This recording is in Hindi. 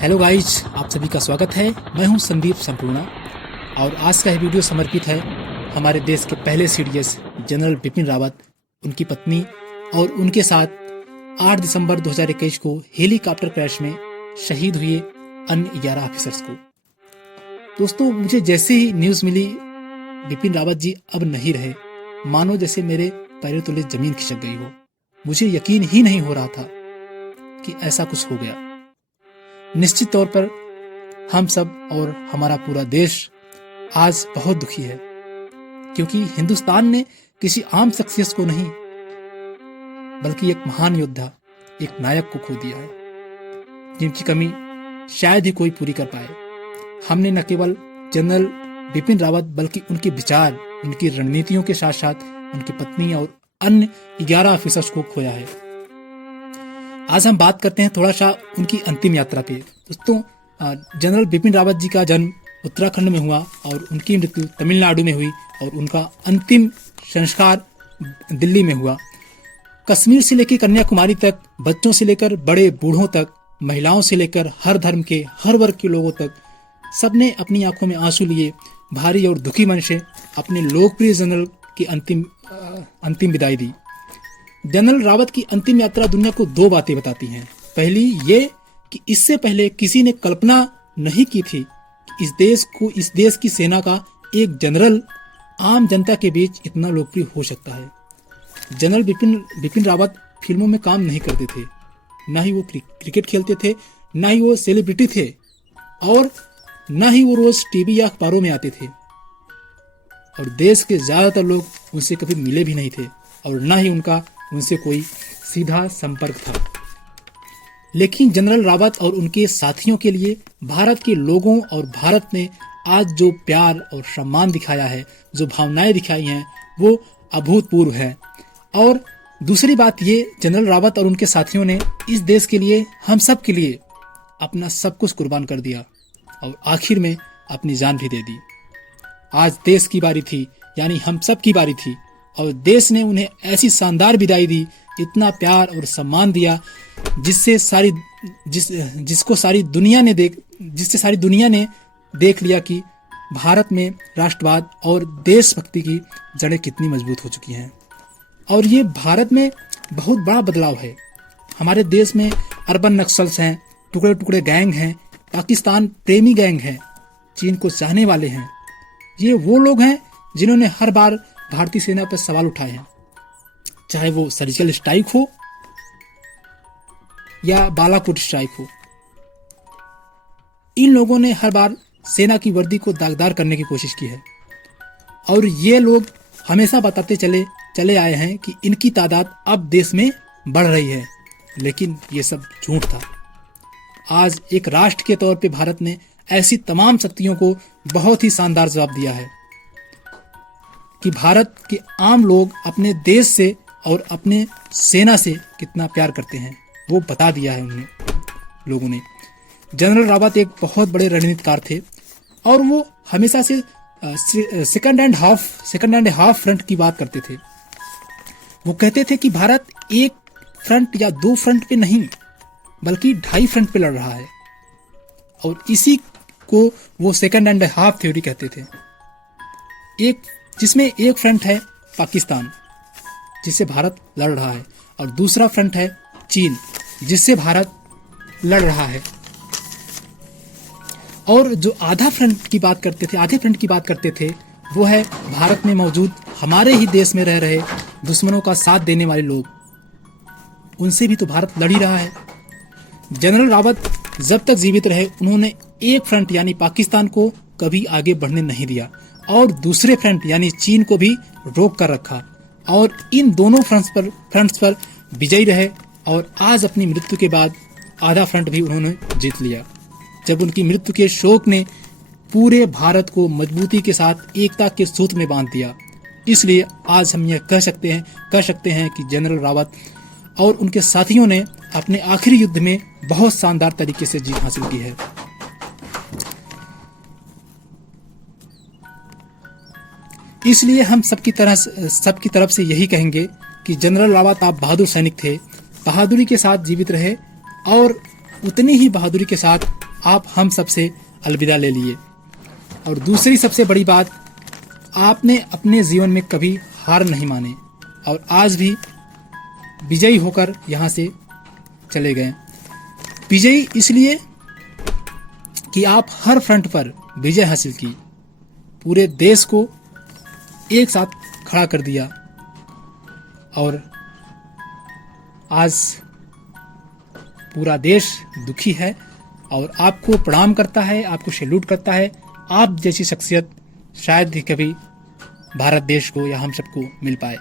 हेलो गाइज, आप सभी का स्वागत है। मैं हूं संदीप संपूर्णा और आज का यह वीडियो समर्पित है हमारे देश के पहले सीडीएस जनरल बिपिन रावत, उनकी पत्नी और उनके साथ 8 दिसंबर 2021 को हेलीकॉप्टर क्रैश में शहीद हुए अन्य 11 ऑफिसर्स को। दोस्तों, मुझे जैसे ही न्यूज़ मिली बिपिन रावत जी अब नहीं रहे, मानो जैसे मेरे पैरों तले जमीन खिसक गई हो। मुझे यकीन ही नहीं हो रहा था कि ऐसा कुछ हो गया। निश्चित तौर पर हम सब और हमारा पूरा देश आज बहुत दुखी है, क्योंकि हिंदुस्तान ने किसी आम शख्सियत को नहीं बल्कि एक महान योद्धा, एक नायक को खो दिया है, जिनकी कमी शायद ही कोई पूरी कर पाए। हमने न केवल जनरल बिपिन रावत बल्कि उनके विचार, उनकी रणनीतियों के साथ साथ उनकी पत्नी और अन्य 11 ऑफिसर्स को खोया है। आज हम बात करते हैं थोड़ा सा उनकी अंतिम यात्रा पे। दोस्तों, जनरल बिपिन रावत जी का जन्म उत्तराखंड में हुआ और उनकी मृत्यु तमिलनाडु में हुई और उनका अंतिम संस्कार दिल्ली में हुआ। कश्मीर से लेकर कन्याकुमारी तक, बच्चों से लेकर बड़े बूढ़ों तक, महिलाओं से लेकर हर धर्म के, हर वर्ग के लोगों तक, सबने अपनी आंखों में आंसू लिए भारी और दुखी मन से अपने लोकप्रिय जनरल की अंतिम विदाई दी। जनरल रावत की अंतिम यात्रा दुनिया को 2 बातें बताती हैं। पहली ये कि इससे पहले किसी ने कल्पना नहीं की थी कि इस देश की सेना का एक जनरल आम जनता के बीच इतना लोकप्रिय हो सकता है। जनरल बिपिन रावत फिल्मों में काम नहीं करते थे, ना ही वो क्रिकेट खेलते थे, ना ही वो सेलिब्रिटी थे और ना ही वो रोज टीवी या अखबारों में आते थे, और देश के ज्यादातर लोग उनसे कभी मिले भी नहीं थे और ना ही उनसे कोई सीधा संपर्क था। लेकिन जनरल रावत और उनके साथियों के लिए भारत के लोगों और भारत ने आज जो प्यार और सम्मान दिखाया है, जो भावनाएं दिखाई हैं, वो अभूतपूर्व है। और दूसरी बात ये, जनरल रावत और उनके साथियों ने इस देश के लिए, हम सब के लिए अपना सब कुछ कुर्बान कर दिया और आखिर में अपनी जान भी दे दी। आज देश की बारी थी, यानी हम सब की बारी थी, और देश ने उन्हें ऐसी शानदार विदाई दी, इतना प्यार और सम्मान दिया जिससे सारी दुनिया ने देख लिया कि भारत में राष्ट्रवाद और देशभक्ति की जड़ें कितनी मजबूत हो चुकी हैं। और ये भारत में बहुत बड़ा बदलाव है। हमारे देश में अर्बन नक्सल्स हैं, टुकड़े टुकड़े गैंग हैं, पाकिस्तान प्रेमी गैंग हैं, चीन को चाहने वाले हैं। ये वो लोग हैं जिन्होंने हर बार भारतीय सेना पर सवाल उठाए हैं, चाहे वो सर्जिकल स्ट्राइक हो या बालाकोट स्ट्राइक हो। इन लोगों ने हर बार सेना की वर्दी को दागदार करने की कोशिश की है, और ये लोग हमेशा बताते चले आए हैं कि इनकी तादाद अब देश में बढ़ रही है, लेकिन ये सब झूठ था। आज एक राष्ट्र के तौर पे भारत ने ऐसी तमाम शक्तियों को बहुत ही शानदार जवाब दिया है कि भारत के आम लोग अपने देश से और अपने सेना से कितना प्यार करते हैं, वो बता दिया है उन्हें लोगों ने। जनरल रावत एक बहुत बड़े रणनीतिकार थे और वो हमेशा से सेकंड एंड हाफ फ्रंट की बात करते थे। वो कहते थे कि भारत एक फ्रंट या 2 फ्रंट पे नहीं बल्कि 2.5 फ्रंट पे लड़ रहा है, और इसी को वो सेकंड एंड हाफ थ्योरी कहते थे। जिसमें एक फ्रंट है पाकिस्तान, जिससे भारत लड़ रहा है, और दूसरा फ्रंट है चीन, जिससे भारत लड़ रहा है। और जो आधे फ्रंट की बात करते थे वो है भारत में मौजूद हमारे ही देश में रह रहे दुश्मनों का साथ देने वाले लोग, उनसे भी तो भारत लड़ ही रहा है। जनरल रावत जब तक जीवित रहे, उन्होंने एक फ्रंट यानी पाकिस्तान को कभी आगे बढ़ने नहीं दिया और दूसरे फ्रंट यानी चीन को भी रोक कर रखा, और इन दोनों फ्रंट्स पर विजयी रहे। और आज अपनी मृत्यु के बाद आधा फ्रंट भी उन्होंने जीत लिया, जब उनकी मृत्यु के शोक ने पूरे भारत को मजबूती के साथ एकता के सूत्र में बांध दिया। इसलिए आज हम यह कह सकते हैं कि जनरल रावत और उनके साथियों ने अपने आखिरी युद्ध में बहुत शानदार तरीके से जीत हासिल की है। इसलिए हम सबकी तरफ से यही कहेंगे कि जनरल रावत, आप बहादुर सैनिक थे, बहादुरी के साथ जीवित रहे और उतनी ही बहादुरी के साथ आप हम सबसे अलविदा ले लिए। और दूसरी सबसे बड़ी बात, आपने अपने जीवन में कभी हार नहीं माने और आज भी विजयी होकर यहाँ से चले गए। विजयी इसलिए कि आप हर फ्रंट पर विजय हासिल की, पूरे देश को एक साथ खड़ा कर दिया और आज पूरा देश दुखी है और आपको प्रणाम करता है, आपको सैल्यूट करता है। आप जैसी शख्सियत शायद ही कभी भारत देश को या हम सबको मिल पाए।